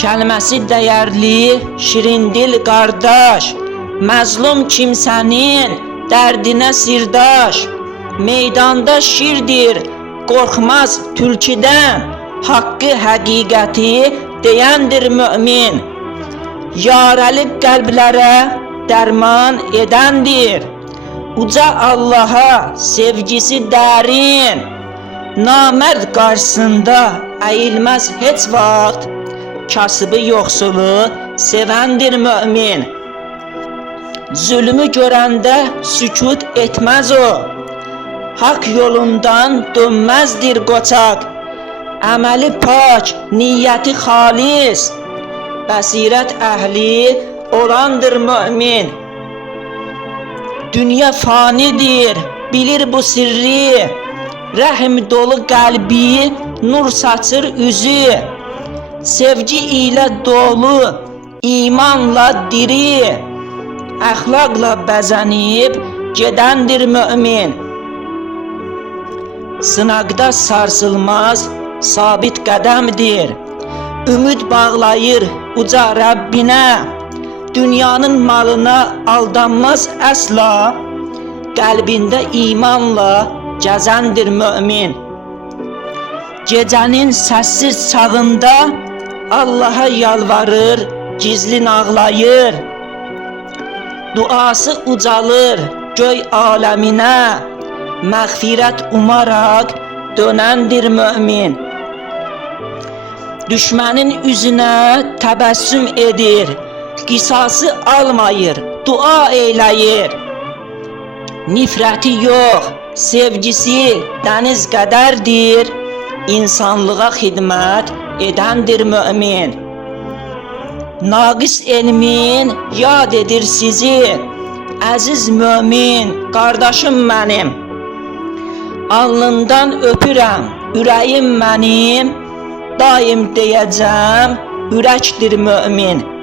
Kəlməsi dəyərli, şirindil qardaş, məzlum kimsənin dərdinə sirdaş. Meydanda şirdir, qorxmaz tülküdən, haqqı, həqiqəti deyəndir mömin. Yarəli qəlblərə dərman edəndir, uca Allaha sevgisi dərin. Namərd qarşısında əyilməz heç vaxt, kasıbı yoxsulu sevəndir mömin. Zülmü görəndə sükut etməz o, haqq yolundan dönməzdir qoçaq. Əməli pak, niyyəti xalis, bəsirət əhli olandır mömin. Dünya fanidir, bilir bu sirri, rəhm dolu qəlbi, nur saçır üzü. Sevgi ilə dolu, imanla diri, əxlaqla bəzənib gedəndir mömin. Sınaqda sarsılmaz, sabit qədəmdir, ümid bağlayır uca Rəbbinə. Dünyanın malına aldanmaz əsla, qəlbində imanla gəzəndir mömin. Gecənin səssiz çağında Allaha yalvarır, gizlin ağlayır. Duası ucalır göy aləminə, məğfirət umaraq dönəndir mömin. Düşmənin üzünə təbəssüm edir, qisası almayır, dua eyləyir. Nifrəti yox, sevgisi dəniz qədərdir, insanlığa xidmət edəndir mömin. Naqis elmin yad edir sizi, əziz mömin, qardaşım mənim. Alnından öpürəm, ürəyim mənim, daim deyəcəm, ürəkdir mömin.